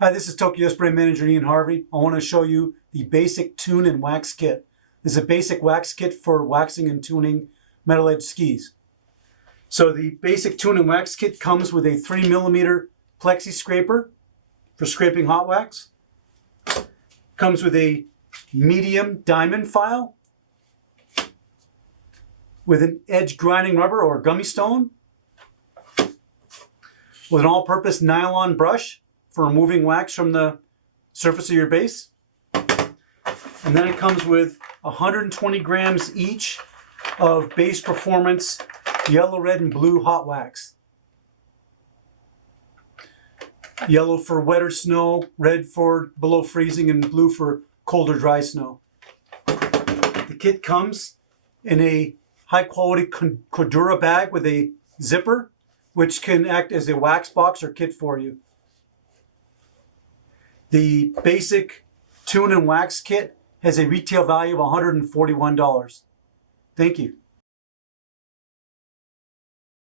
Hi, this is Tokyo Spray Manager Ian Harvey. I want to show you the basic tune and wax kit. This is a basic wax kit for waxing and tuning metal edge skis. So the basic tune and wax kit comes with a 3mm plexi scraper for scraping hot wax. Comes with a medium diamond file with an edge grinding rubber or gummy stone, with an all-purpose nylon brush for removing wax from the surface of your base. And then it comes with 120 grams each of Base Performance yellow, red, and blue hot wax. Yellow for wetter snow, red for below freezing, and blue for colder, dry snow. The kit comes in a high-quality Cordura bag with a zipper, which can act as a wax box or kit for you. The basic tune and wax kit has a retail value of $141. Thank you.